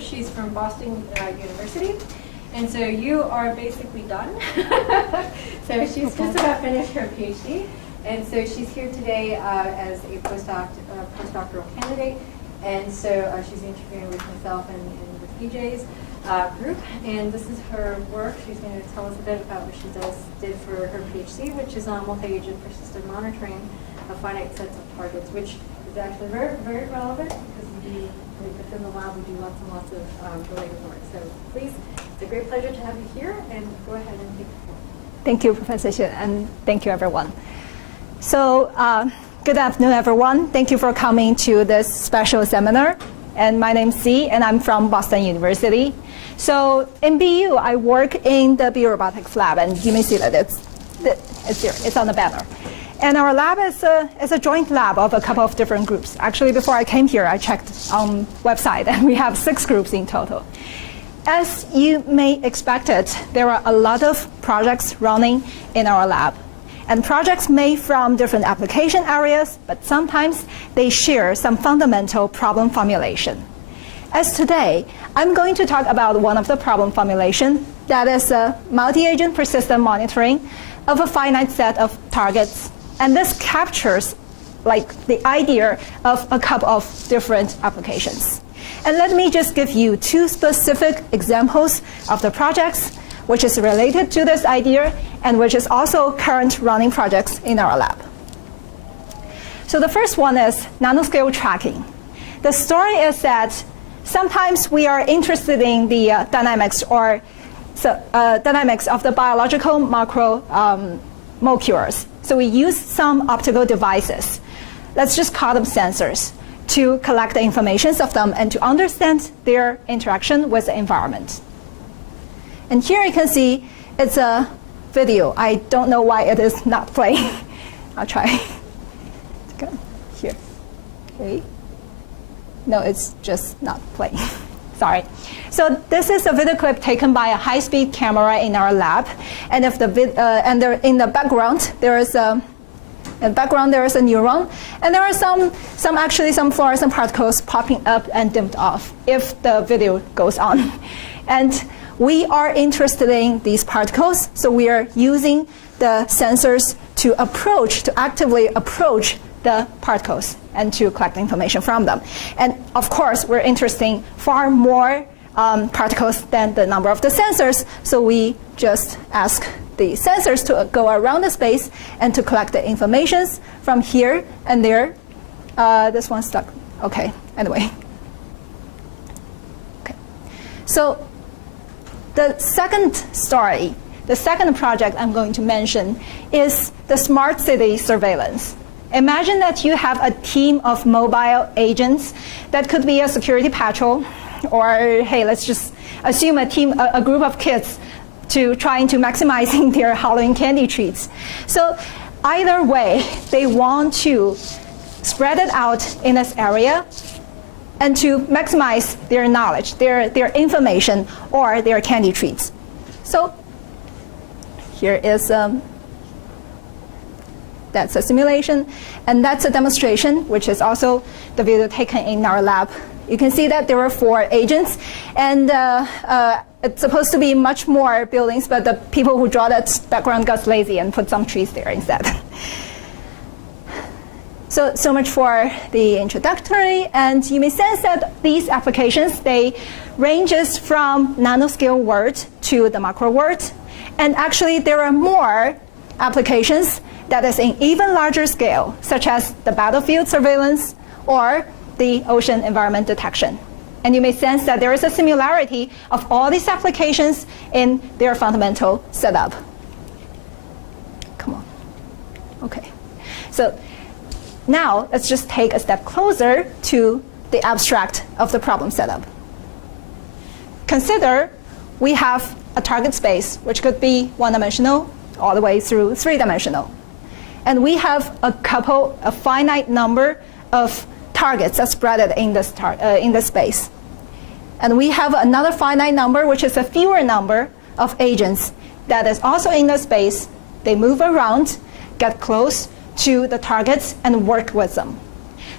She's from Boston University. And so you are basically done. So she's just about finished her PhD. And so she's here today as a postdoctoral candidate. And so she's interviewing with myself and with PJ's group. And this is her work. She's going to tell us a bit about what she did for her PhD, which is on multi-agent persistent monitoring of finite sets of targets, which is actually very, very relevant because within the lab we do lots and lots of related work. So please, it's a great pleasure to have you here, and go ahead and take the floor. Thank you, Professor Xu, and thank you, everyone. So good afternoon, everyone. Thank you for coming to this special seminar. And my name's C, and I'm from Boston University. So in BU, I work in the Biorobotics lab, and you may see that it's here. It's on the banner. And our lab is a joint lab of a couple of different groups. Actually, before I came here, I checked on website, and we have 6 groups in total. As you may expect it, there are a lot of projects running in our lab. And projects may from different application areas, but sometimes they share some fundamental problem formulation. As today, I'm going to talk about one of the problem formulation, that is a multi-agent persistent monitoring of a finite set of targets. And this captures the idea of a couple of different applications. And let me just give you 2 specific examples of the projects which is related to this idea and which is also current running projects in our lab. So the first one is nano-scale tracking. The story is that sometimes we are interested in the dynamics of the biological macromolecules. So we use some optical devices, let's just call them sensors, to collect the information of them and to understand their interaction with the environment. And here you can see it's a video. I don't know why it is not playing. I'll try. Here. Okay. No, it's just not playing. Sorry. So this is a video clip taken by a high-speed camera in our lab, and if in the background there is a neuron, and there are some fluorescent particles popping up and dimmed off if the video goes on, and we are interested in these particles, so we are using the sensors to actively approach the particles and to collect information from them. And of course, we're interested in far more particles than the number of the sensors, so we just ask the sensors to go around the space and to collect the information from here and there. This one's stuck. Okay, anyway. Okay. So the second story, the second project I'm going to mention is the smart city surveillance. Imagine that you have a team of mobile agents that could be a security patrol, or hey, let's just assume a group of kids trying to maximizing their Halloween candy treats. So either way, they want to spread it out in this area and to maximize their knowledge, their information, or their candy treats. So here is that's a simulation, and that's a demonstration, which is also the video taken in our lab. You can see that there were 4 agents, and it's supposed to be much more buildings, but the people who draw that background got lazy and put some trees there instead. So much for the introductory, and you may sense that these applications, they ranges from nanoscale world to the macro world, and actually there are more applications that is in even larger scale, such as the battlefield surveillance or the ocean environment detection. And you may sense that there is a similarity of all these applications in their fundamental setup. Come on. Okay. So now let's just take a step closer to the abstract of the problem setup. Consider we have a target space, which could be 1-dimensional all the way through 3-dimensional. And we have a finite number of targets that's spread in this space. And we have another finite number, which is a fewer number of agents that is also in the space. They move around, get close to the targets, and work with them.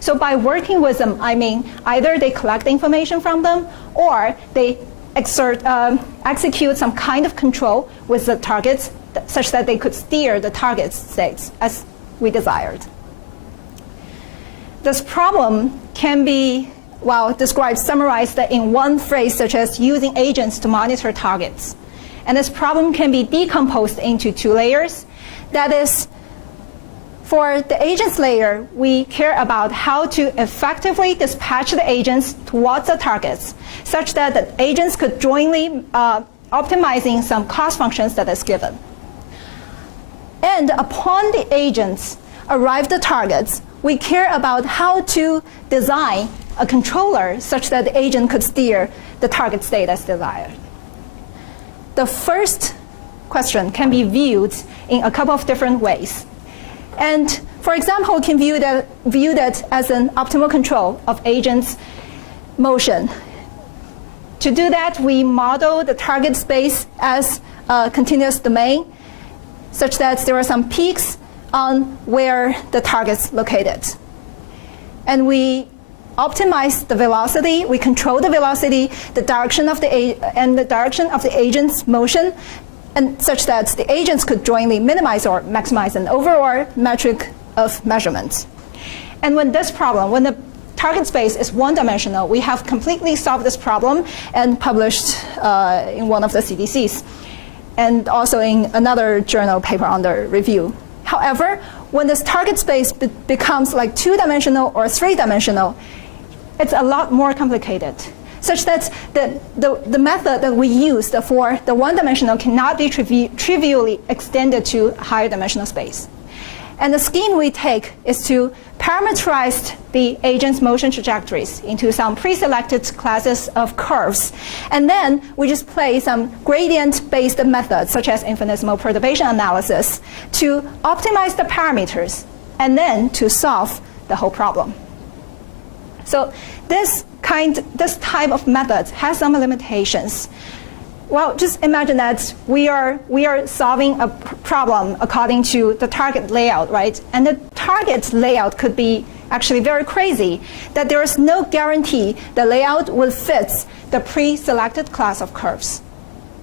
So by working with them, I mean either they collect information from them or they execute some kind of control with the targets such that they could steer the target states as we desired. This problem can be described, summarized in one phrase, such as using agents to monitor targets. And this problem can be decomposed into two layers. That is, for the agents layer, we care about how to effectively dispatch the agents towards the targets, such that the agents could jointly optimizing some cost functions that is given. And upon the agents arrive the targets, we care about how to design a controller such that the agent could steer the target state as desired. The first question can be viewed in a couple of different ways. And for example, we can view that as an optimal control of agents' motion. To do that, we model the target space as a continuous domain, such that there are some peaks on where the target's located. And we optimize the velocity, we control the velocity, the direction of the agent's motion, and such that the agents could jointly minimize or maximize an overall metric of measurements. And when the target space is one-dimensional, we have completely solved this problem and published in one of the CDCs, and also in another journal paper under review. However, when this target space becomes like two-dimensional or three-dimensional, it's a lot more complicated, such that the method that we used for the one-dimensional cannot be trivially extended to higher dimensional space. And the scheme we take is to parameterize the agent's motion trajectories into some pre-selected classes of curves. And then we just play some gradient-based methods, such as infinitesimal perturbation analysis, to optimize the parameters and then to solve the whole problem. So this type of method has some limitations. Well, just imagine that we are solving a problem according to the target layout, right? And the target layout could be actually very crazy, that there is no guarantee the layout will fit the pre-selected class of curves.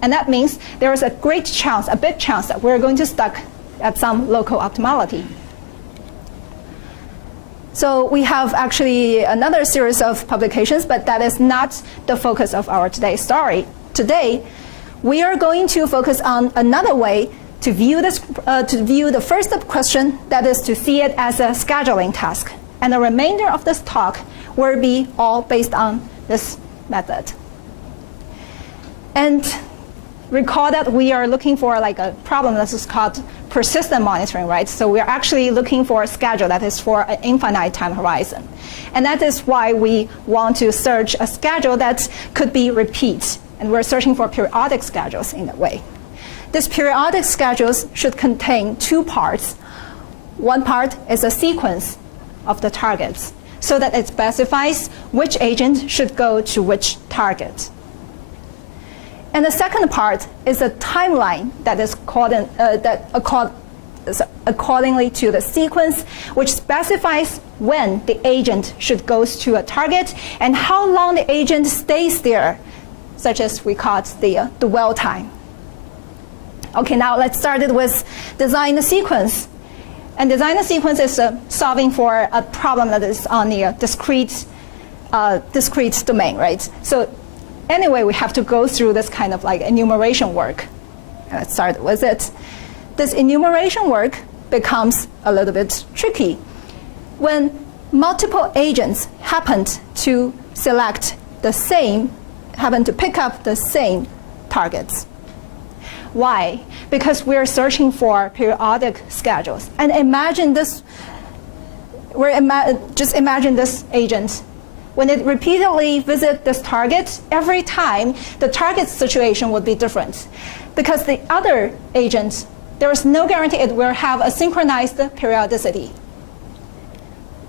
And that means there is a big chance that we're going to stuck at some local optimality. So we have actually another series of publications, but that is not the focus of our today's story. Today, we are going to focus on another way to view the first question, that is to see it as a scheduling task. And the remainder of this talk will be all based on this method. And recall that we are looking for like a problem that is called persistent monitoring, right? So we are actually looking for a schedule that is for an infinite time horizon. And that is why we want to search a schedule that could be repeat. And we're searching for periodic schedules in that way. These periodic schedules should contain two parts. One part is a sequence of the targets, so that it specifies which agent should go to which target. And the second part is a timeline that is accordingly to the sequence, which specifies when the agent should go to a target and how long the agent stays there, such as we call it the dwell time. Okay, now let's start it with design the sequence. And design the sequence is solving for a problem that is on the discrete domain, right? So anyway, we have to go through this kind of like enumeration work. Let's start with it. This enumeration work becomes a little bit tricky when multiple agents happen to pick up the same targets. Why? Because we're searching for periodic schedules. And imagine this, just imagine this agent. When it repeatedly visits this target, every time the target situation would be different. Because the other agent, there is no guarantee it will have a synchronized periodicity.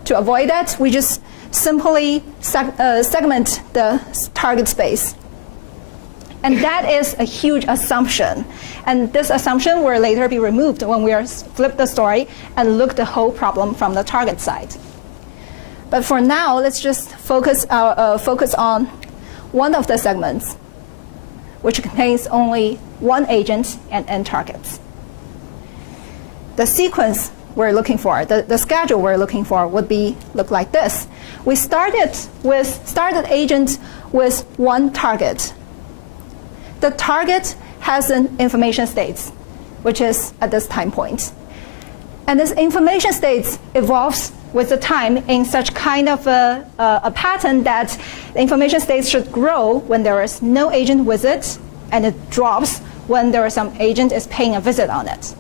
To avoid that, we just simply segment the target space. And that is a huge assumption. And this assumption will later be removed when we flip the story and look the whole problem from the target side. But for now, let's just focus on one of the segments, which contains only one agent and n targets. The sequence we're looking for, the schedule we're looking for would look like this. We started agent with one target. The target has an information state, which is at this time point. And this information state evolves with the time in such kind of a pattern that the information state should grow when there is no agent with it, and it drops when there is some agent is paying a visit on it.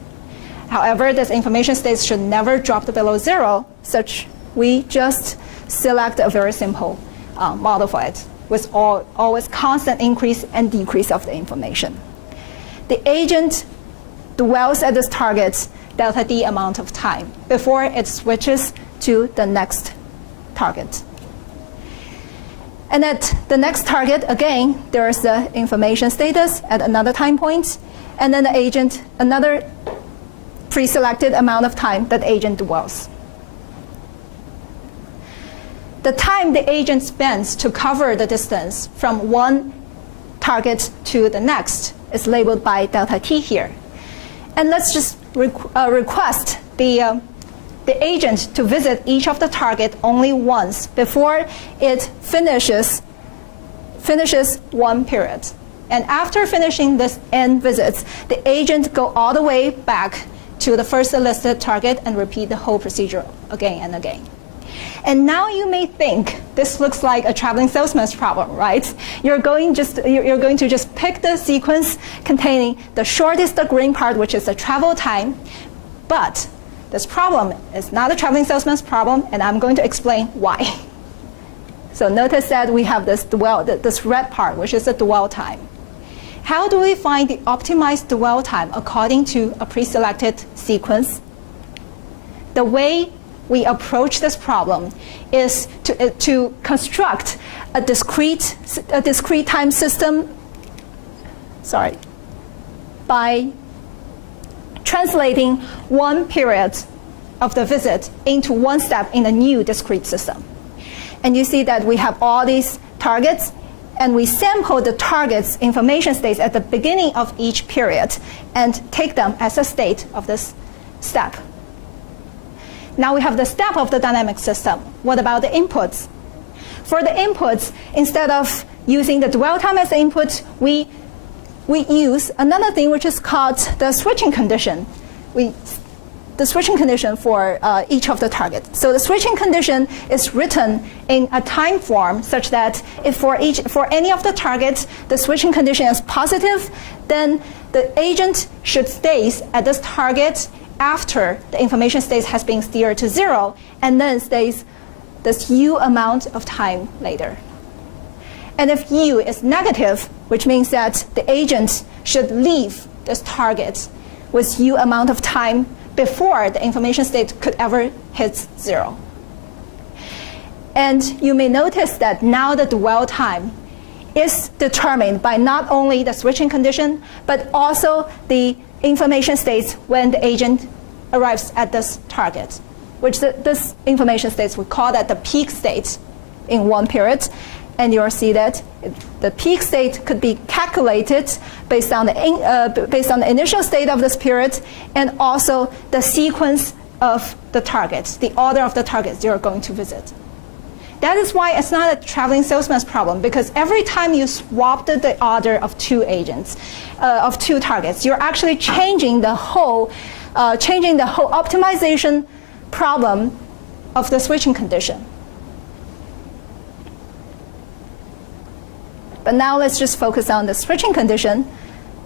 However, this information state should never drop below 0, such we just select a very simple model for it, with always constant increase and decrease of the information. The agent dwells at this target delta d amount of time before it switches to the next target. And at the next target, again, there is the information status at another time point, and then the agent, another pre-selected amount of time that agent dwells. The time the agent spends to cover the distance from one target to the next is labeled by delta t here. And let's just request the agent to visit each of the target only once before it finishes one period. And after finishing this n visits, the agent go all the way back to the first listed target and repeat the whole procedure again and again. And now you may think this looks like a traveling salesman's problem, right? You're going to just pick the sequence containing the shortest green part, which is the travel time. But this problem is not a traveling salesman's problem, and I'm going to explain why. So notice that we have this red part, which is the dwell time. How do we find the optimized dwell time according to a pre-selected sequence? The way we approach this problem is to construct a discrete time system, by translating one period of the visit into one step in a new discrete system. And you see that we have all these targets, and we sample the target's information states at the beginning of each period and take them as a state of this step. Now we have the step of the dynamic system. What about the inputs? For the inputs, instead of using the dwell time as the input, we use another thing which is called the switching condition. The switching condition for each of the targets. So the switching condition is written in a time form such that if for any of the targets the switching condition is positive, then the agent should stay at this target after the information state has been steered to 0, and then stays this u amount of time later. And if u is negative, which means that the agent should leave this target with u amount of time before the information state could ever hit 0. And you may notice that now the dwell time is determined by not only the switching condition, but also the information states when the agent arrives at this target, which this information states, we call that the peak state in one period. And you'll see that the peak state could be calculated based on the initial state of this period, and also the sequence of the targets, the order of the targets you're going to visit. That is why it's not a traveling salesman's problem, because every time you swap the order of two agents, of two targets, you're actually changing the whole optimization problem of the switching condition. But now let's just focus on the switching condition,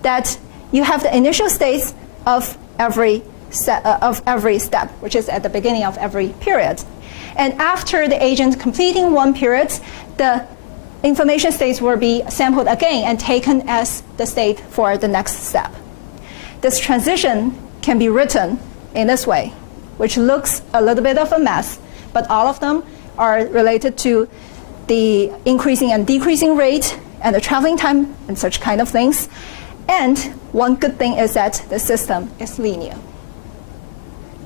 that you have the initial states of every step, which is at the beginning of every period. And after the agent completing one period, the information states will be sampled again and taken as the state for the next step. This transition can be written in this way, which looks a little bit of a mess, but all of them are related to the increasing and decreasing rate and the traveling time and such kind of things. And one good thing is that the system is linear.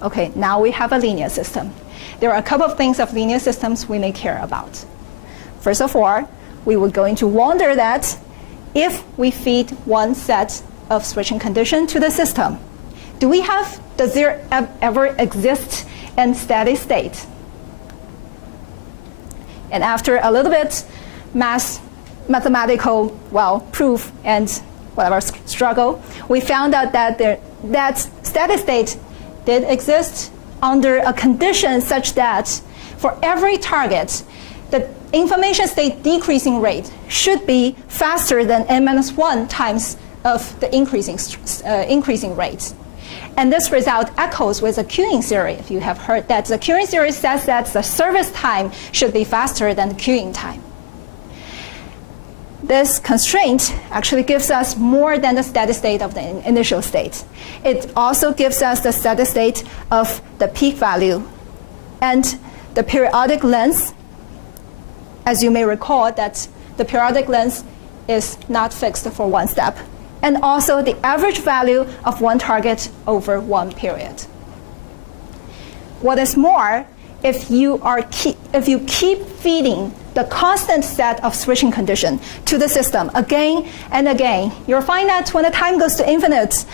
Okay, now we have a linear system. There are a couple of things of linear systems we may care about. First of all, we were going to wonder that if we feed one set of switching condition to the system, does there ever exist in steady state? And after a little bit mathematical, proof and whatever struggle, we found out that steady state did exist under a condition such that for every target, the information state decreasing rate should be faster than n-1 times of the increasing rate. And this result echoes with the queuing theory. If you have heard that, the queuing theory says that the service time should be faster than the queuing time. This constraint actually gives us more than the steady state of the initial state. It also gives us the steady state of the peak value and the periodic length. As you may recall, that the periodic length is not fixed for one step, and also the average value of one target over one period. What is more, if you keep feeding the constant set of switching condition to the system again and again, you'll find that when the time goes to infinite,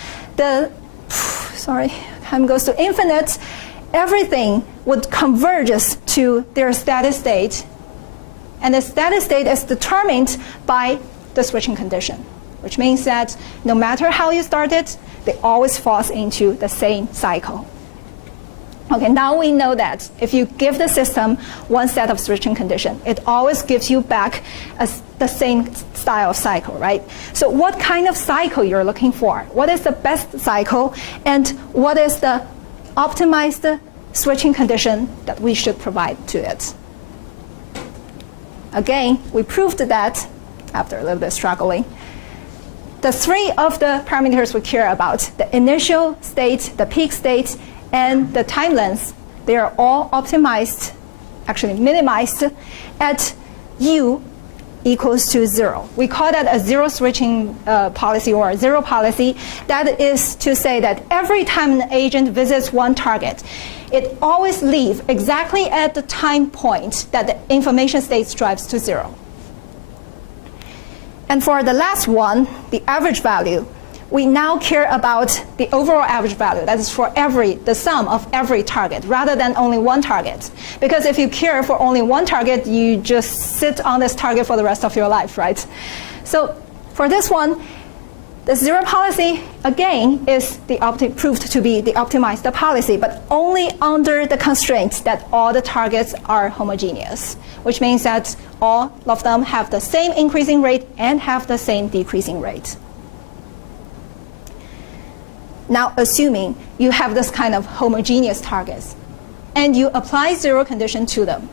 everything would converge to their steady state. And the steady state is determined by the switching condition, which means that no matter how you start it, they always falls into the same cycle. Okay, now we know that if you give the system one set of switching condition, it always gives you back the same style of cycle, right? So what kind of cycle you're looking for? What is the best cycle? And what is the optimized switching condition that we should provide to it? Again, we proved that, after a little bit struggling, the three of the parameters we care about, the initial state, the peak state, and the time length, they are all optimized, actually minimized, at u equals to 0. We call that a zero switching policy or a zero policy. That is to say that every time an agent visits one target, it always leaves exactly at the time point that the information state drives to 0. And for the last one, the average value, we now care about the overall average value. That is for the sum of every target, rather than only one target. Because if you care for only one target, you just sit on this target for the rest of your life, right? So for this one, the zero policy, again, is proved to be the optimized policy, but only under the constraint that all the targets are homogeneous, which means that all of them have the same increasing rate and have the same decreasing rate. Now, assuming you have this kind of homogeneous targets, and you apply zero condition to them,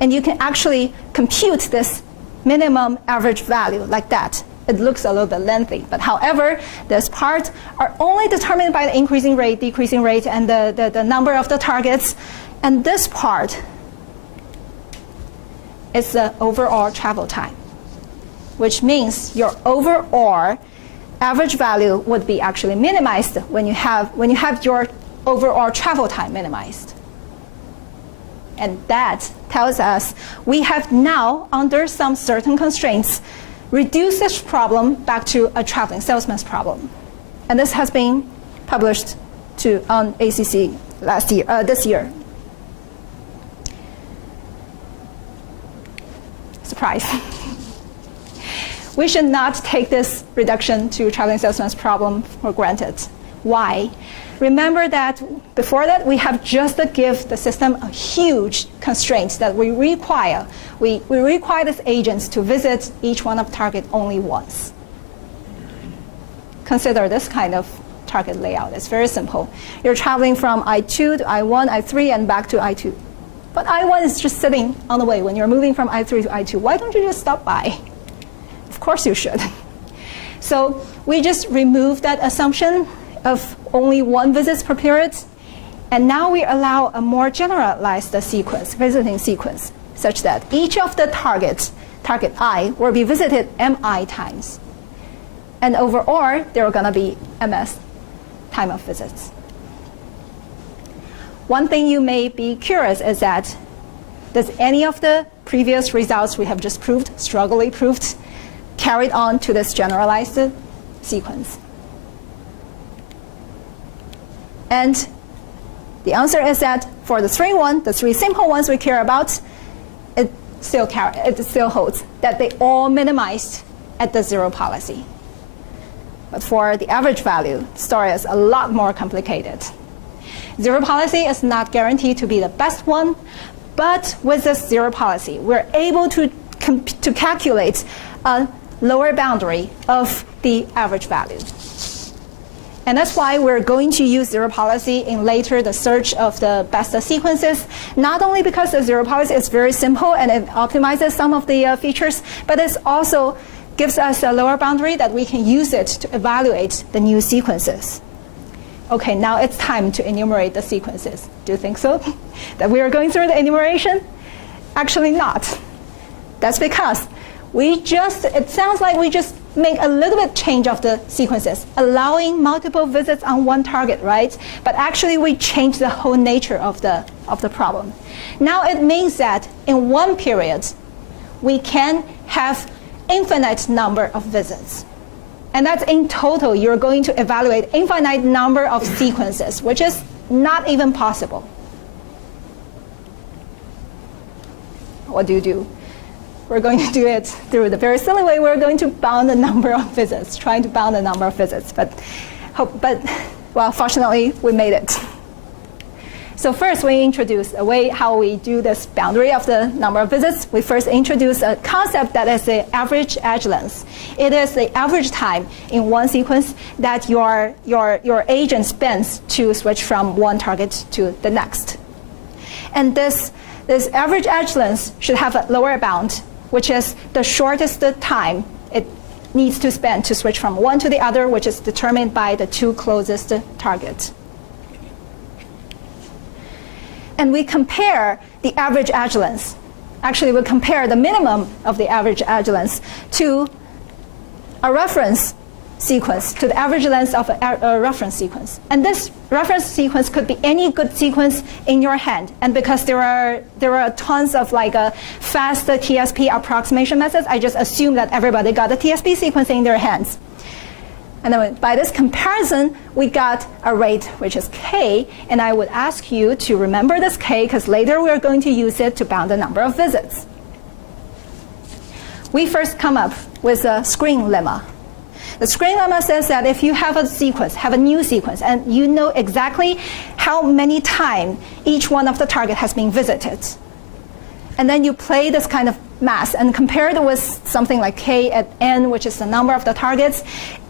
and you can actually compute this minimum average value like that. It looks a little bit lengthy, but however, this part are only determined by the increasing rate, decreasing rate, and the number of the targets. And this part is the overall travel time, which means your overall average value would be actually minimized when you have your overall travel time minimized. And that tells us we have now, under some certain constraints, reduced this problem back to a traveling salesman's problem. And this has been published on ACC this year. Surprise. We should not take this reduction to traveling salesman's problem for granted. Why? Remember that before that, we have just to give the system a huge constraint that we require. We require these agents to visit each one of target only once. Consider this kind of target layout. It's very simple. You're traveling from I2 to I1, I3, and back to I2. But I1 is just sitting on the way when you're moving from I3 to I2. Why don't you just stop by? Of course you should. So we just remove that assumption of only one visit per period, and now we allow a more generalized sequence, visiting sequence, such that each of the target I, will be visited mi times. And overall, there are going to be ms time of visits. one thing you may be curious is that, does any of the previous results we have just proved, strongly proved, carried on to this generalized sequence? And the answer is that for the the three simple ones we care about, it still holds, that they all minimized at the zero policy. But for the average value, the story is a lot more complicated. Zero policy is not guaranteed to be the best one, but with this zero policy, we're able to calculate a lower boundary of the average value. And that's why we're going to use zero policy in later the search of the best sequences, not only because the zero policy is very simple and it optimizes some of the features, but it also gives us a lower boundary that we can use it to evaluate the new sequences. Okay, now it's time to enumerate the sequences. Do you think so? That we are going through the enumeration? Actually not. That's because it sounds like we just make a little bit change of the sequences, allowing multiple visits on one target, right? But actually we change the whole nature of the problem. Now it means that in one period, we can have infinite number of visits. And that's in total, you're going to evaluate infinite number of sequences, which is not even possible. What do? We're going to do it through the very silly way. We're going to bound the number of visits, trying to bound the number of visits. But fortunately, we made it. So first, we introduce a way how we do this boundary of the number of visits. We first introduce a concept that is the average edge length. It is the average time in one sequence that your agent spends to switch from one target to the next. And this average edge length should have a lower bound, which is the shortest time it needs to spend to switch from one to the other, which is determined by the two closest targets. And we compare the average edge length. Actually, we compare the minimum of the average edge length to a reference sequence, to the average length of a reference sequence. And this reference sequence could be any good sequence in your hand. And because there are tons of fast TSP approximation methods, I just assume that everybody got a TSP sequence in their hands. And then by this comparison, we got a rate, which is k. And I would ask you to remember this k, because later we're going to use it to bound the number of visits. We first come up with a screen lemma. The screen lemma says that if you have a new sequence, and you know exactly how many times each one of the target has been visited, and then you play this kind of math and compare it with something like k at n, which is the number of the targets.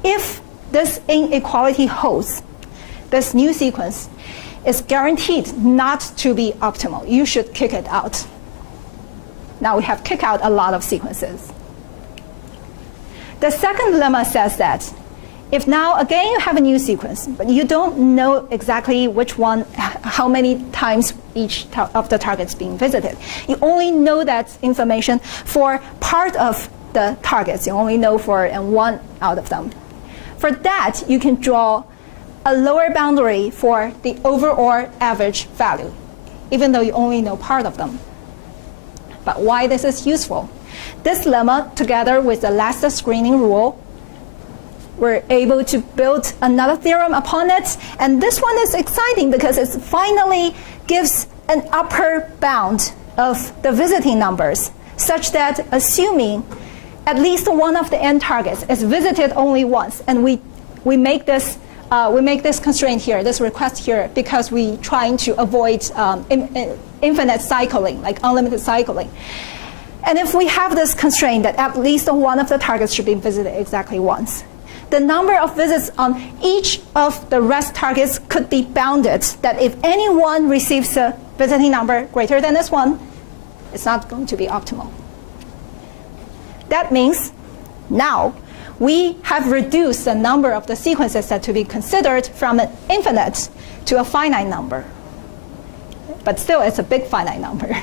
If this inequality holds, this new sequence is guaranteed not to be optimal. You should kick it out. Now we have kicked out a lot of sequences. The second lemma says that if now, again, you have a new sequence, but you don't know exactly which one, how many times each of the targets being visited. You only know that information for part of the targets. You only know for one out of them. For that, you can draw a lower boundary for the overall average value, even though you only know part of them. But why this is useful? This lemma, together with the last screening rule, we're able to build another theorem upon it. And this one is exciting because it finally gives an upper bound of the visiting numbers, such that assuming at least one of the n targets is visited only once, and we make this constraint here, this request here, because we're trying to avoid infinite cycling, like unlimited cycling. And if we have this constraint that at least one of the targets should be visited exactly once, the number of visits on each of the rest targets could be bounded, that if anyone receives a visiting number greater than this one, it's not going to be optimal. That means now we have reduced the number of the sequences that to be considered from an infinite to a finite number. But still, it's a big finite number.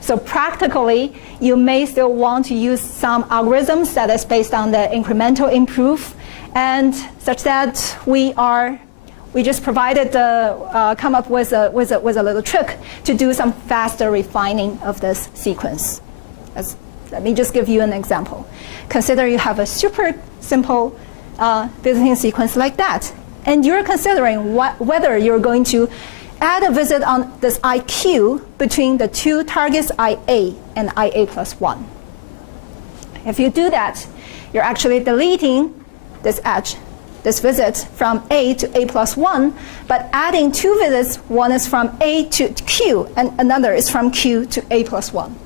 So practically, you may still want to use some algorithms that is based on the incremental improve, and such that we are we just provided come up with a little trick to do some faster refining of this sequence. Let me just give you an example. Consider you have a super simple visiting sequence like that, and you're considering whether you're going to add a visit on this IQ between the two targets IA and IA plus 1. If you do that, you're actually deleting this edge, this visit from A to A plus 1, but adding two visits. One is from A to Q, and another is from Q to A plus 1.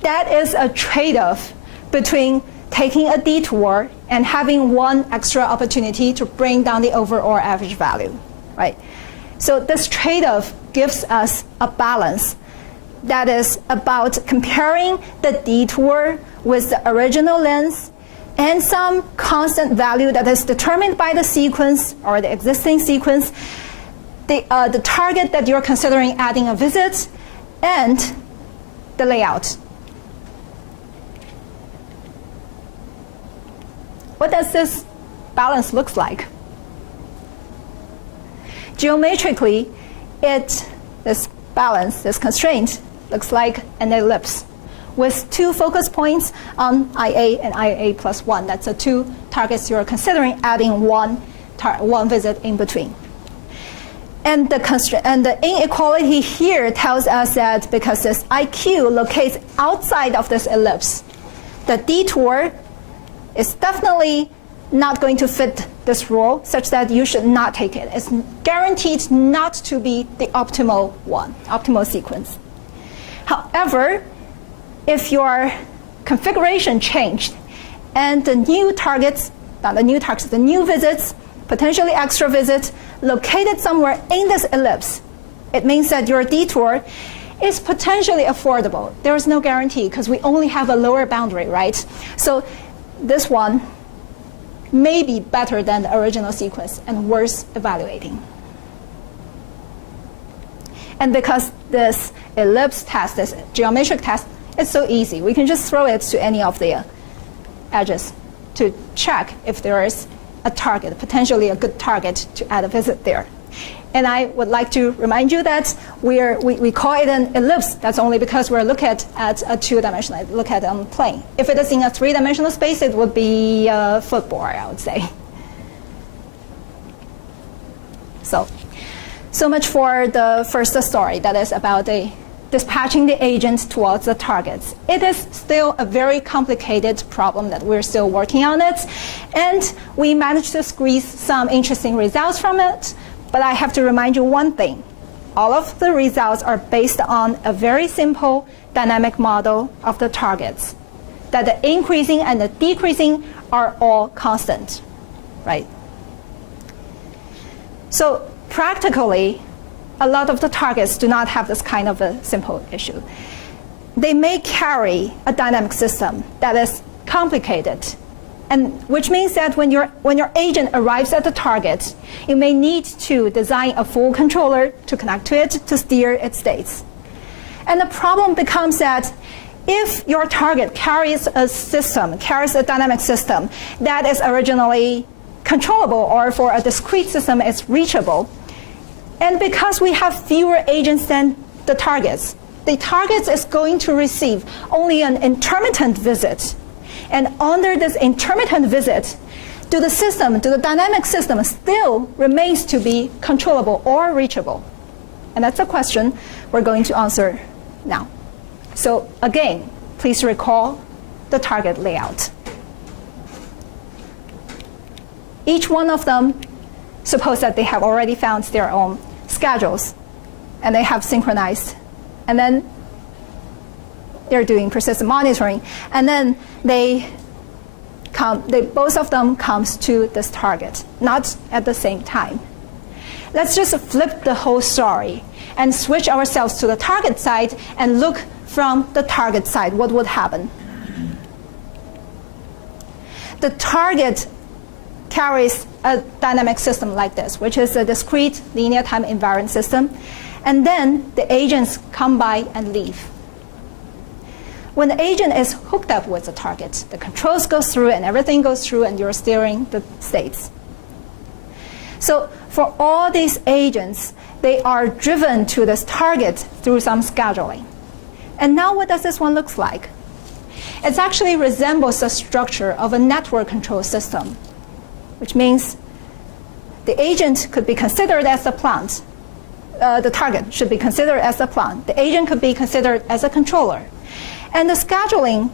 That is a trade-off between taking a detour and having one extra opportunity to bring down the overall average value, right? So this trade-off gives us a balance that is about comparing the detour with the original length and some constant value that is determined by the sequence or the existing sequence, the target that you're considering adding a visit, and the layout. What does this balance look like? Geometrically, this balance, this constraint, looks like an ellipse with two focus points on IA and IA plus 1. That's the two targets you're considering adding one visit in between. And the inequality here tells us that because this IQ locates outside of this ellipse, the detour is definitely not going to fit this rule, such that you should not take it. It's guaranteed not to be the optimal sequence. However, if your configuration changed and the new targets, the new visits, potentially extra visits, located somewhere in this ellipse, it means that your detour is potentially affordable. There is no guarantee because we only have a lower boundary, right? So this one may be better than the original sequence and worth evaluating. And because this ellipse test, this geometric test, is so easy, we can just throw it to any of the edges to check if there is a target, potentially a good target to add a visit there. And I would like to remind you that we call it an ellipse. That's only because we're looking at a two-dimensional, look at a plane. If it is in a three-dimensional space, it would be a football, I would say. So much for the first story, that is about dispatching the agent towards the targets. It is still a very complicated problem that we're still working on it, and we managed to squeeze some interesting results from it. But I have to remind you one thing. All of the results are based on a very simple dynamic model of the targets, that the increasing and the decreasing are all constant, right? So practically, a lot of the targets do not have this kind of a simple issue. They may carry a dynamic system that is complicated, and which means that when your agent arrives at the target, you may need to design a full controller to connect to it to steer its states. And the problem becomes that if your target carries a dynamic system that is originally controllable, or for a discrete system is reachable, and because we have fewer agents than the targets is going to receive only an intermittent visit. And under this intermittent visit, do the dynamic system still remains to be controllable or reachable? And that's a question we're going to answer now. So again, please recall the target layout. Each one of them, suppose that they have already found their own schedules, and they have synchronized, and then they're doing persistent monitoring, and then both of them comes to this target, not at the same time. Let's just flip the whole story and switch ourselves to the target side and look from the target side. What would happen? The target carries a dynamic system like this, which is a discrete linear time invariant system, and then the agents come by and leave. When the agent is hooked up with the target, the controls go through and everything goes through and you're steering the states. So for all these agents, they are driven to this target through some scheduling. And now what does this one look like? It actually resembles the structure of a network control system, which means the agent could be considered as the plant. The target should be considered as the plant. The agent could be considered as a controller. And the scheduling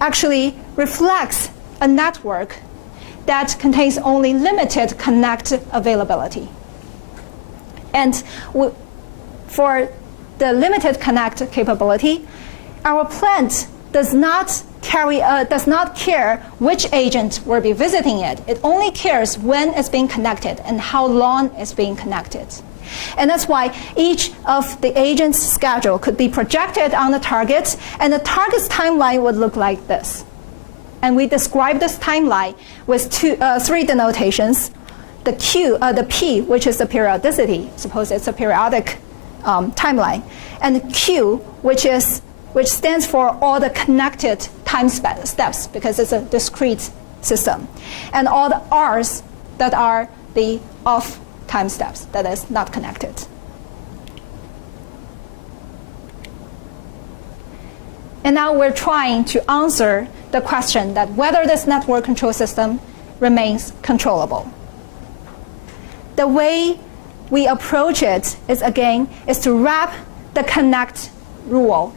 actually reflects a network that contains only limited connect availability. And for the limited connect capability, our plant does not care which agent will be visiting it. It only cares when it's being connected and how long it's being connected. And that's why each of the agents' schedule could be projected on the target, and the target's timeline would look like this. And we describe this timeline with three denotations. The P, which is the periodicity, suppose it's a periodic timeline, and Q, which stands for all the connected time steps, because it's a discrete system, and all the R's that are the off time steps, that is not connected. And now we're trying to answer the question that whether this network control system remains controllable. The way we approach it is to wrap the connect rule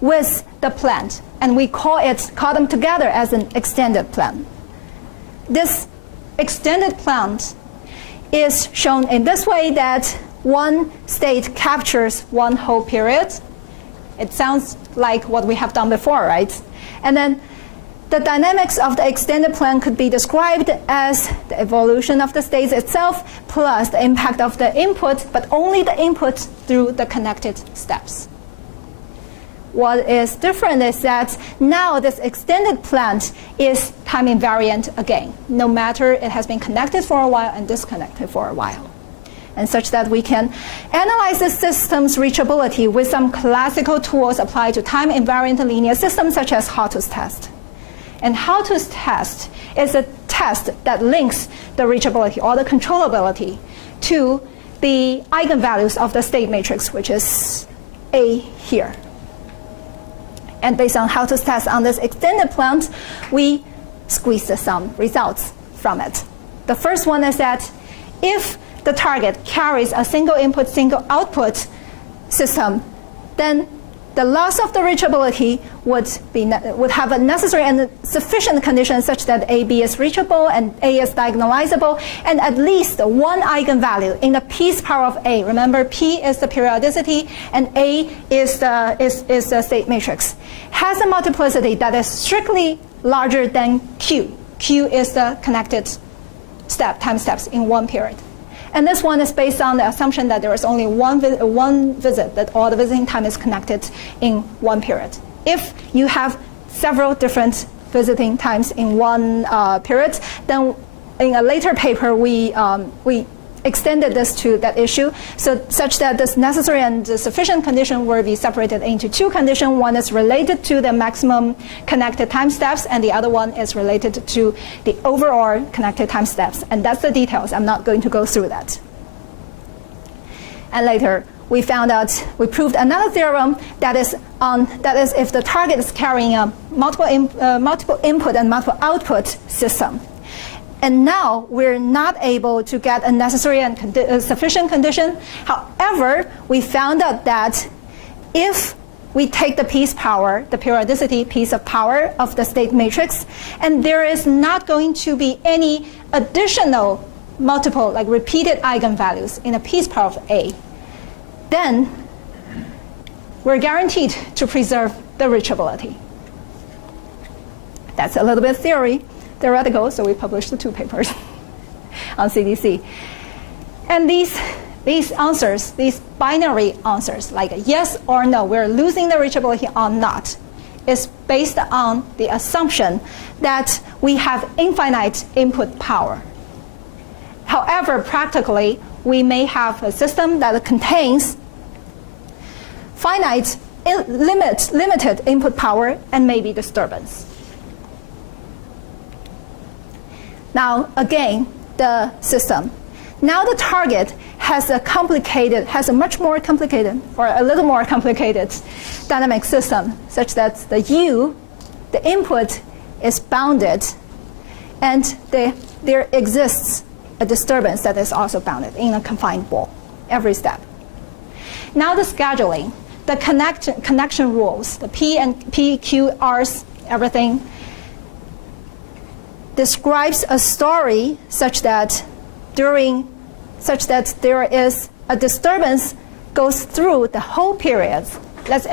with the plant, and we call them together as an extended plan. This extended plant is shown in this way, that one state captures one whole period. It sounds like what we have done before, right? And then the dynamics of the extended plan could be described as the evolution of the states itself plus the impact of the input, but only the input through the connected steps. What is different is that now this extended plant is time invariant again, no matter it has been connected for a while and disconnected for a while. And such that we can analyze the system's reachability with some classical tools applied to time invariant linear systems, such as Hart's test. And Hart's test is a test that links the reachability or the controllability to the eigenvalues of the state matrix, which is A here. And based on Hart's test on this extended plant, we squeezed some results from it. The first one is that if the target carries a single input, single output system, then the loss of the reachability would have a necessary and sufficient condition such that AB is reachable and A is diagonalizable, and at least one eigenvalue in the P's power of A. Remember, P is the periodicity and A is the state matrix. Has a multiplicity that is strictly larger than Q. Q is the connected time steps in one period. And this one is based on the assumption that there is only one visit, that all the visiting time is connected in one period. If you have several different visiting times in one period, then in a later paper we extended this to that issue, such that this necessary and sufficient condition will be separated into two conditions. One is related to the maximum connected time steps, and the other one is related to the overall connected time steps. And that's the details. I'm not going to go through that. And later, we proved another theorem that is if the target is carrying a multiple input and multiple output system. And now we're not able to get a necessary and sufficient condition. However, we found out that if we take the P's power, the periodicity piece of power of the state matrix, and there is not going to be any additional multiple, like repeated eigenvalues in a P's power of A, then we're guaranteed to preserve the reachability. That's a little bit theoretical, so we published the two papers on CDC. And these answers, these binary answers, like yes or no, we're losing the reachability or not, is based on the assumption that we have infinite input power. However, practically, we may have a system that contains finite, limited input power and maybe disturbance. Now, again, the system. Now the target has a much more complicated, or a little more complicated dynamic system, such that the U, the input, is bounded, and there exists a disturbance that is also bounded in a confined ball, every step. Now the scheduling, the connection rules, the P and P, Q, R's, everything, describes a story such that there is a disturbance goes through the whole period. Let's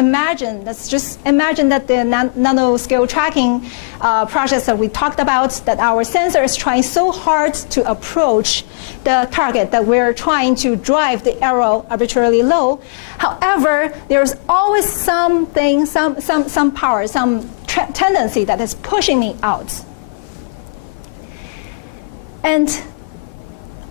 just imagine that the nano-scale tracking projects that we talked about, that our sensor is trying so hard to approach the target that we're trying to drive the arrow arbitrarily low. However, there's always something, some power, some tendency that is pushing me out. And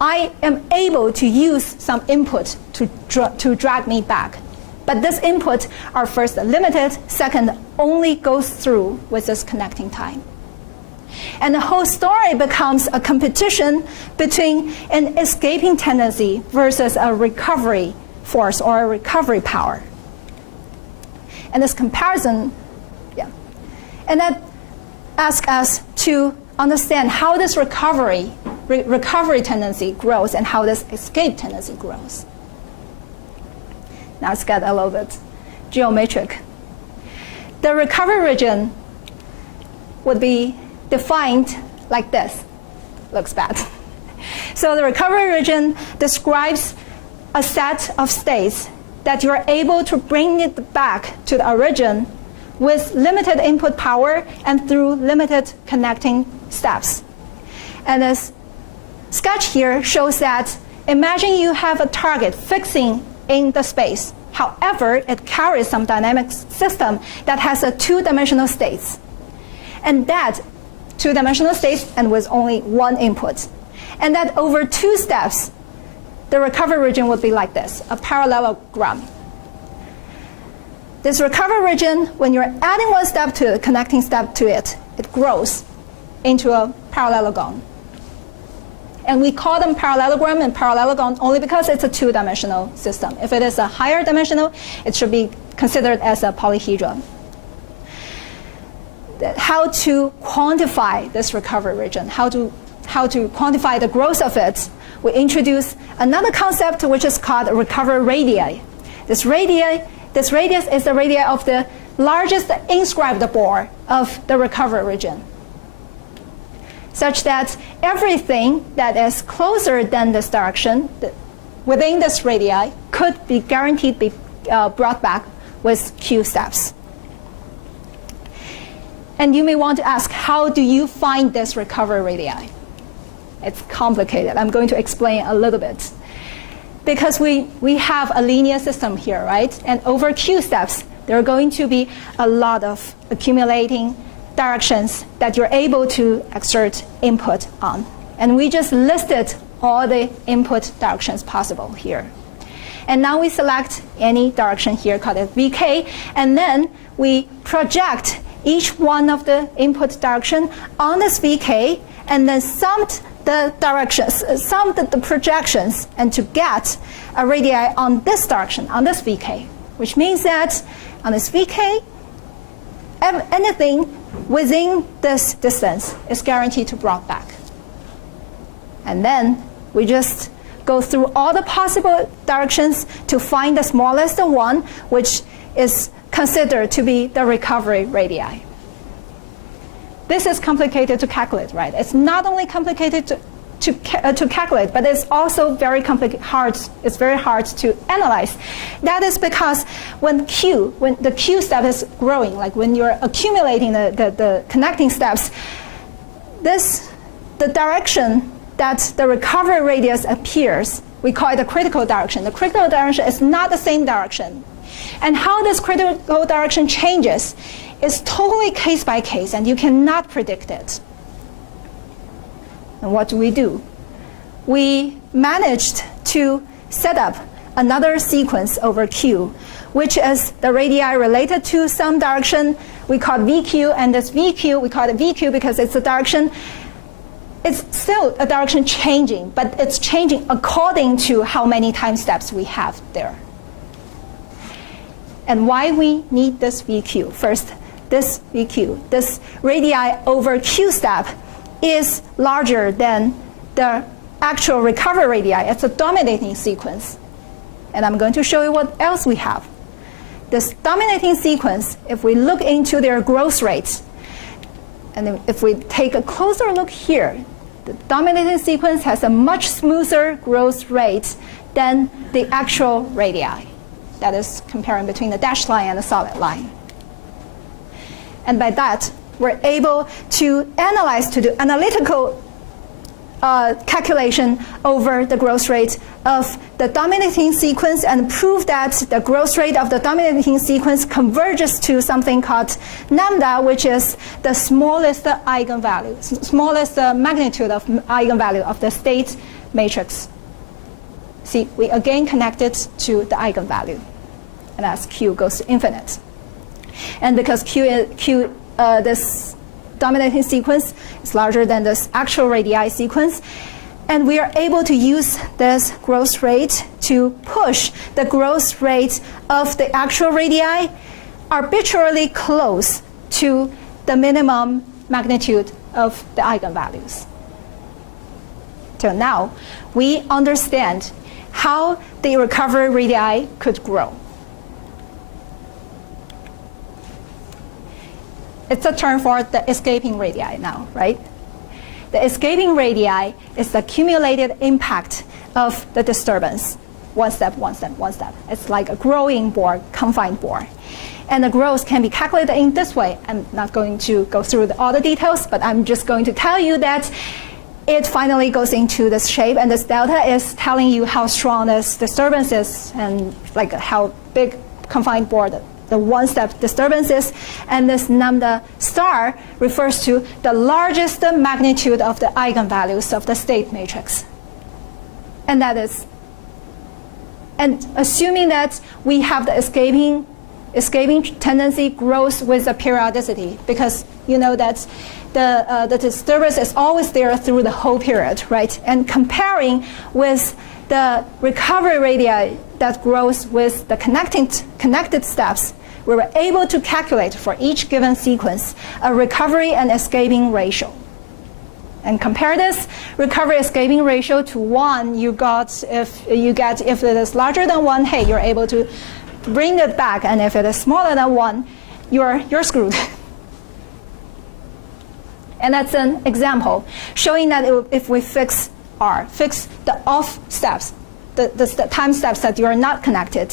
I am able to use some input to drag me back. But this input are first limited, second only goes through with this connecting time. And the whole story becomes a competition between an escaping tendency versus a recovery force or a recovery power. And this comparison, and that asks us to understand how this recovery tendency grows and how this escape tendency grows. Now let's get a little bit geometric. The recovery region would be defined like this. Looks bad. So the recovery region describes a set of states that you're able to bring it back to the origin with limited input power and through limited connecting steps. And this sketch here shows that imagine you have a target fixing in the space. However, it carries some dynamic system that has a two-dimensional states. And that two-dimensional states and with only one input. And that over two steps, the recovery region would be like this, a parallelogram. This recovery region, when you're adding one step to the connecting step to it, it grows into a parallelogram. And we call them parallelogram and parallelogram only because it's a two-dimensional system. If it is a higher dimensional, it should be considered as a polyhedron. How to quantify this recovery region, how to quantify the growth of it, we introduce another concept which is called recovery radii. This radius is the radii of the largest inscribed bore of the recovery region, such that everything that is closer than this direction within this radii could be guaranteed be brought back with Q steps. And you may want to ask, how do you find this recovery radii? It's complicated. I'm going to explain a little bit. Because we have a linear system here, right? And over Q steps, there are going to be a lot of accumulating directions that you're able to exert input on. And we just listed all the input directions possible here. And now we select any direction here, called it VK, and then we project each one of the input direction on this VK, and then sum the directions, sum the projections, and to get a radii on this direction, on this VK, which means that on this VK, anything within this distance is guaranteed to be brought back. And then we just go through all the possible directions to find the smallest one, which is considered to be the recovery radii. This is complicated to calculate, right? It's not only complicated to calculate, but it's also very hard. It's very hard to analyze. That is because when the Q step is growing, like when you're accumulating the connecting steps, the direction that the recovery radius appears, we call it the critical direction. The critical direction is not the same direction. And how this critical direction changes is totally case by case, and you cannot predict it. And what do? We managed to set up another sequence over Q, which is the radii related to some direction we call VQ, and this VQ, we call it VQ because it's the direction it's still a direction changing, but it's changing according to how many time steps we have there. And why we need this VQ? First, this VQ, this radii over Q step, is larger than the actual recovery radii. It's a dominating sequence. And I'm going to show you what else we have. This dominating sequence, if we look into their growth rates, and if we take a closer look here, the dominating sequence has a much smoother growth rate than the actual radii. That is comparing between the dashed line and the solid line. And by that, we're able to analyze, to do analytical calculation over the growth rate of the dominating sequence and prove that the growth rate of the dominating sequence converges to something called lambda, which is the smallest eigenvalue, smallest magnitude of eigenvalue of the state matrix. See, we again connect it to the eigenvalue, and as Q goes to infinite. And because this dominating sequence is larger than this actual radii sequence, and we are able to use this growth rate to push the growth rate of the actual radii arbitrarily close to the minimum magnitude of the eigenvalues. So now we understand how the recovery radii could grow. It's a term for the escaping radii now, right? The escaping radii is the accumulated impact of the disturbance. One step, one step, one step. It's like a growing bore, confined bore. And the growth can be calculated in this way. I'm not going to go through all the details, but I'm just going to tell you that it finally goes into this shape, and this delta is telling you how strong this disturbance is and like how big confined bore the one-step disturbances, and this lambda star refers to the largest magnitude of the eigenvalues of the state matrix. And that is, and assuming that we have the escaping tendency grows with the periodicity, because you know that the disturbance is always there through the whole period, right? And comparing with the recovery radii that grows with the connected steps, we were able to calculate for each given sequence a recovery and escaping ratio. And compare this recovery escaping ratio to 1 you get if it is larger than 1, hey, you're able to bring it back, and if it is smaller than 1, you're screwed. And that's an example showing that if we fix the off steps, the time steps that you are not connected.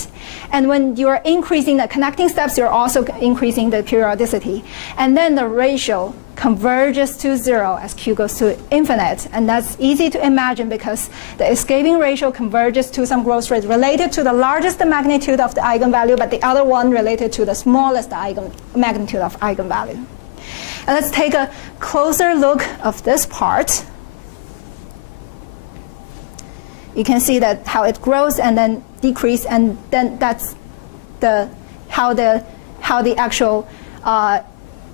And when you are increasing the connecting steps, you're also increasing the periodicity. And then the ratio converges to 0 as Q goes to infinite. And that's easy to imagine because the escaping ratio converges to some growth rate related to the largest magnitude of the eigenvalue, but the other one related to the smallest magnitude of eigenvalue. And let's take a closer look of this part. You can see that how it grows and then decrease, and then that's how the actual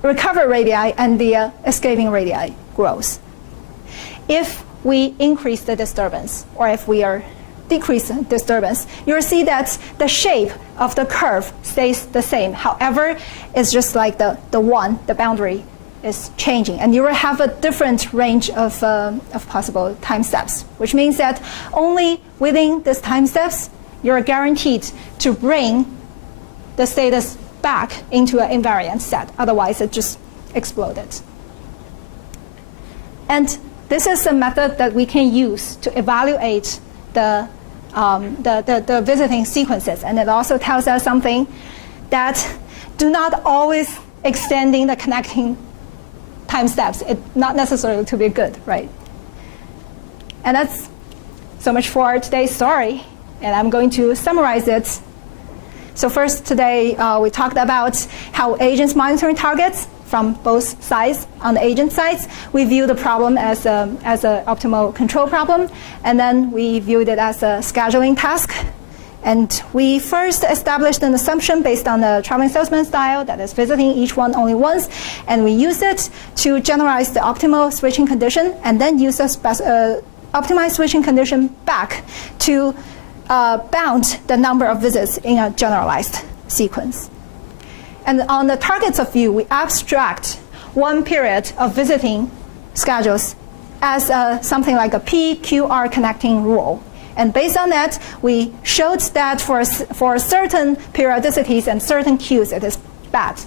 recovery radii and the escaping radii grows. If we increase the disturbance, or if we are decrease disturbance, you'll see that the shape of the curve stays the same. However, it's just like the boundary is changing, and you will have a different range of possible time steps, which means that only within these time steps you're guaranteed to bring the status back into an invariant set. Otherwise, it just exploded. And this is a method that we can use to evaluate the visiting sequences, and it also tells us something that do not always extending the connecting time steps. It's not necessarily to be good, right? And that's so much for today's story, and I'm going to summarize it. So first today, we talked about how agents monitoring targets from both sides. On the agent sides, we view the problem as an optimal control problem, and then we viewed it as a scheduling task. And we first established an assumption based on the traveling salesman style, that is visiting each one only once, and we use it to generalize the optimal switching condition, and then use the optimized switching condition back to bound the number of visits in a generalized sequence. And on the targets of view, we abstract one period of visiting schedules as something like a PQR connecting rule. And based on that, we showed that for certain periodicities and certain Qs, it is bad.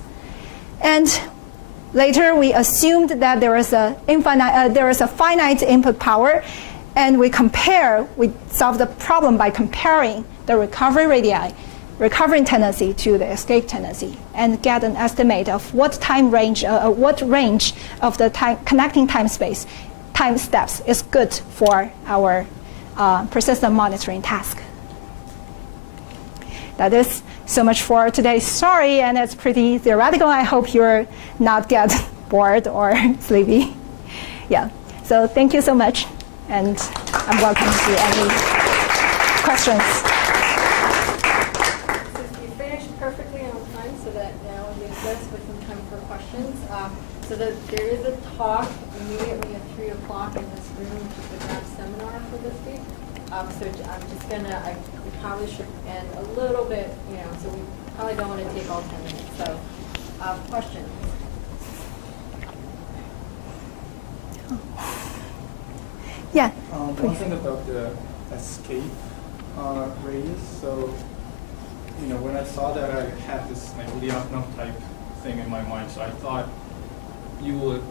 And later, we assumed that there is a finite input power, and we solve the problem by comparing the recovery radii, recovering tendency to the escape tendency, and get an estimate of what range of the connecting time steps is good for our persistent monitoring task. That is so much for today's story, and it's pretty theoretical. I hope you're not get bored or sleepy. Yeah. So thank you so much, and I'm welcome to any questions. You finished perfectly on time, so that now leaves us with some time for questions. So there is a talk immediately at 3 o'clock in this room, which is the draft seminar for this week. So I'm just we probably should end a little bit, so we probably don't want to take all 10 minutes. So, questions? Yeah. One thing about the escape radius. So, when I saw that, I had this like Lyapunov type thing in my mind. So I thought you would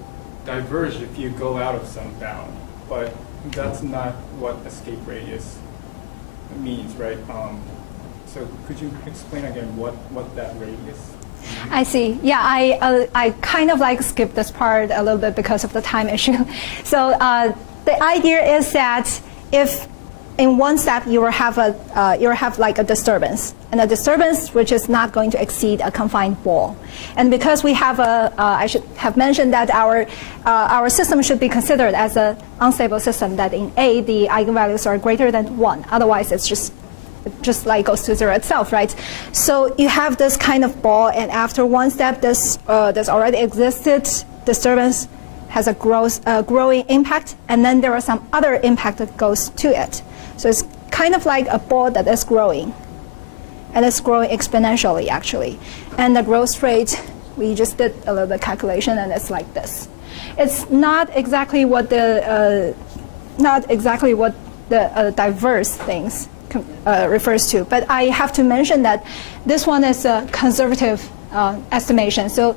diverge if you go out of some bound, but that's not what escape radius means, right? So could you explain again what that radius means? I see. Yeah, I kind of like skipped this part a little bit because of the time issue. So the idea is that if in one step you will have like a disturbance, and a disturbance which is not going to exceed a confined ball. And because we have I should have mentioned that our system should be considered as an unstable system, that in A, the eigenvalues are greater than 1. Otherwise, it's just like goes to 0 itself, right? So you have this kind of ball, and after one step, this already existed disturbance has a growing impact, and then there are some other impact that goes to it. So it's kind of like a ball that is growing. And it's growing exponentially, actually. And the growth rate, we just did a little bit calculation, and it's like this. It's not exactly what the diverse things refers to. But I have to mention that this one is a conservative estimation. So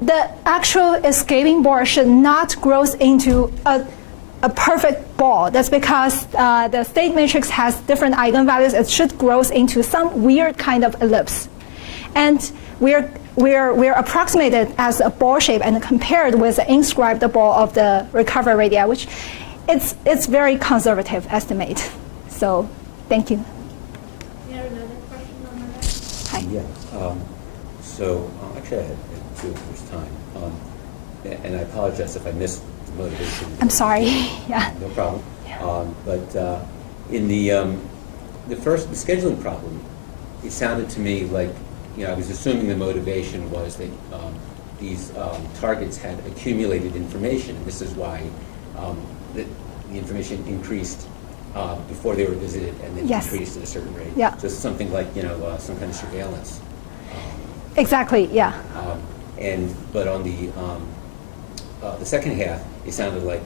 the actual escaping ball should not grow into a perfect ball. That's because the state matrix has different eigenvalues. It should grow into some weird kind of ellipse. And we're approximated as a ball shape and compared with the inscribed ball of the recovery radii, which it's very conservative estimate. So thank you. You have another question on my next? Hi. Yeah. So actually I had two first time. And I apologize if I missed the motivation. I'm sorry. Yeah. No problem. Yeah. But in the scheduling problem, it sounded to me like, I was assuming the motivation was that these targets had accumulated information, and this is why the information increased before they were visited and then Yes. decreased at a certain rate. Yeah. So it's something like, some kind of surveillance. Exactly. Yeah. But on the second half, it sounded like,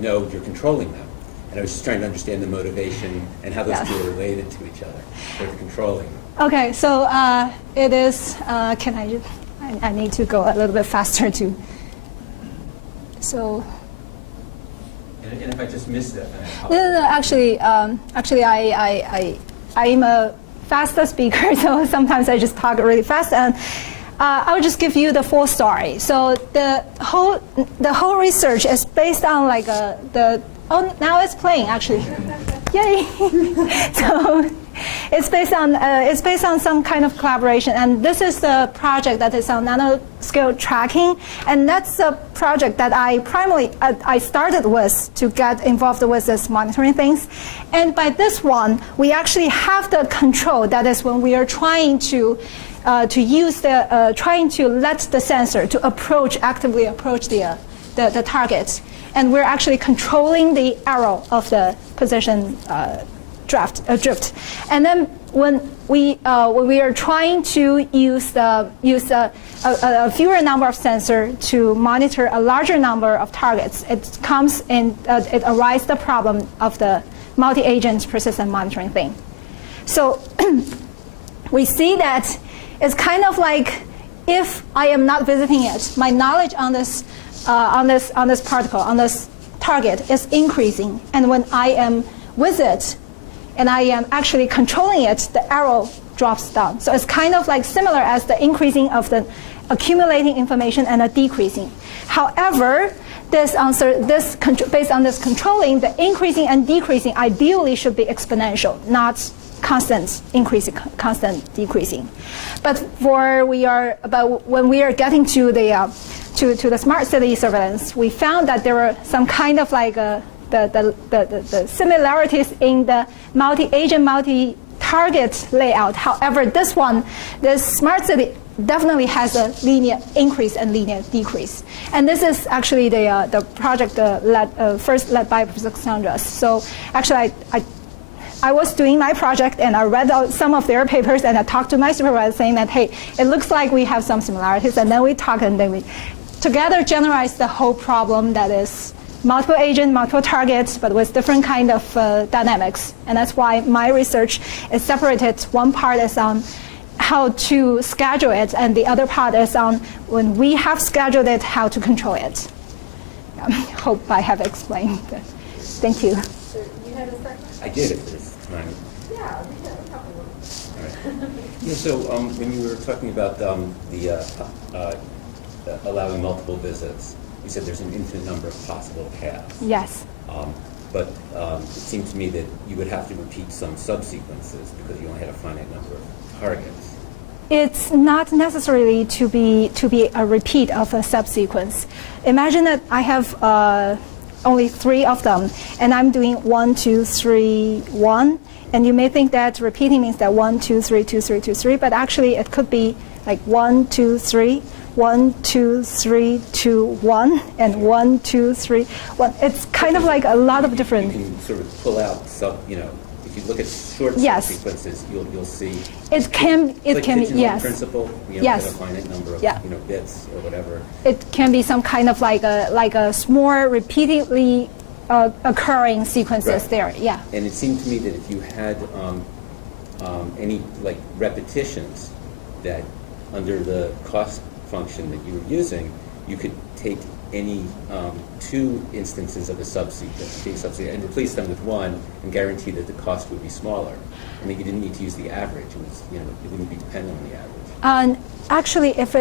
no, you're controlling them. And I was just trying to understand the motivation and how those Yeah. two are related to each other. They're controlling. Okay, so it is, I need to go a little bit faster too. So, And if I just missed that, then I no, apologize. actually, I'm a faster speaker, so sometimes I just talk really fast, and I'll just give you the full story. So the whole research is based on like now it's playing actually. Yay! So It's based on some kind of collaboration, and this is the project that is on nano-scale tracking, and that's a project that I started with to get involved with this monitoring things, and by this one we actually have the control. That is when we are trying to trying to let the sensor to actively approach the target, and we're actually controlling the arrow of the position drift. And then when we are trying to use a fewer number of sensors to monitor a larger number of targets, it arises the problem of the multi-agent persistent monitoring thing. So we see that it's kind of like if I am not visiting it, my knowledge on this particle, on this target is increasing, and when I am with it and I am actually controlling it, the arrow drops down. So it's kind of like similar as the increasing of the accumulating information and a decreasing. However, based on this controlling, the increasing and decreasing ideally should be exponential, not constant increasing, constant decreasing. But when we are getting to the smart city surveillance, we found that there were some kind of like the similarities in the multi-agent, multi-target layout. However, this smart city definitely has a linear increase and linear decrease. And this is actually the project first led by Professor Sandras. So actually, I was doing my project and I read out some of their papers and I talked to my supervisor saying that, hey, it looks like we have some similarities, and then we talk and then we together generalize the whole problem that is multiple agent, multiple targets, but with different kind of dynamics. And that's why my research is separated. One part is on how to schedule it, and the other part is on when we have scheduled it, how to control it. Hope I have explained that. Thank you. So you had a second? I did it this time. Yeah, we had a couple of them. All right. Yeah, so when you were talking about allowing multiple visits, you said there's an infinite number of possible paths. Yes. But it seemed to me that you would have to repeat some subsequences because you only had a finite number of targets. It's not necessarily to be a repeat of a subsequence. Imagine that I have only 3 of them, and I'm doing 1, 2, 3, 1, and you may think that repeating means that 1, 2, 3, 2, 3, 2, 3, but actually it could be like 1, 2, 3, 1, 2, 3, 2, 1, and 1, 2, 3, 1. It's kind of like a lot of different. You can sort of pull out if you look at short Yes. sequences, you'll see. It can like be pigeonhole yes. principle. You Yes. have a finite number of Yeah. bits or whatever. It can be some kind of like a more repeatedly occurring sequences Right. there. Yeah. And it seemed to me that if you had any like repetitions, that under the cost function that you were using, you could take any 2 instances of a subsequence, and replace them with 1, and guarantee that the cost would be smaller, and that you didn't need to use the average. It was, it wouldn't be dependent on the average. Actually, if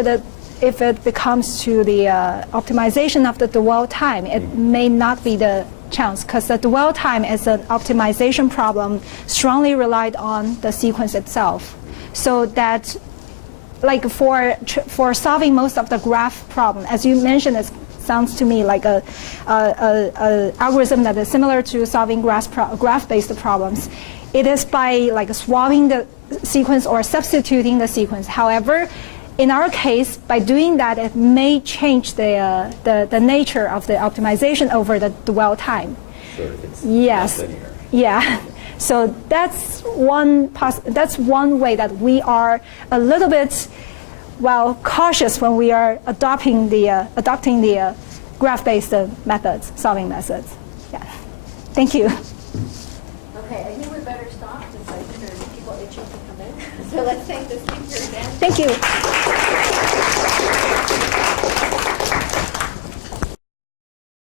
it becomes to the optimization of the dwell time, it may not be the chance, because the dwell time is an optimization problem strongly relied on the sequence itself. So that, like for solving most of the graph problem, as you mentioned, it sounds to me like a algorithm that is similar to solving graph-based problems. It is by like swapping the sequence or substituting the sequence. However, in our case, by doing that, it may change the nature of the optimization over the dwell time. Sure, if it's Yes. not linear. Yeah. So that's one way that we are a little bit cautious when we are adopting the graph-based methods, solving methods. Yeah. Thank you. Okay, I think we better stop since I think there's people itching to come in. So let's thank the speaker again. Thank you.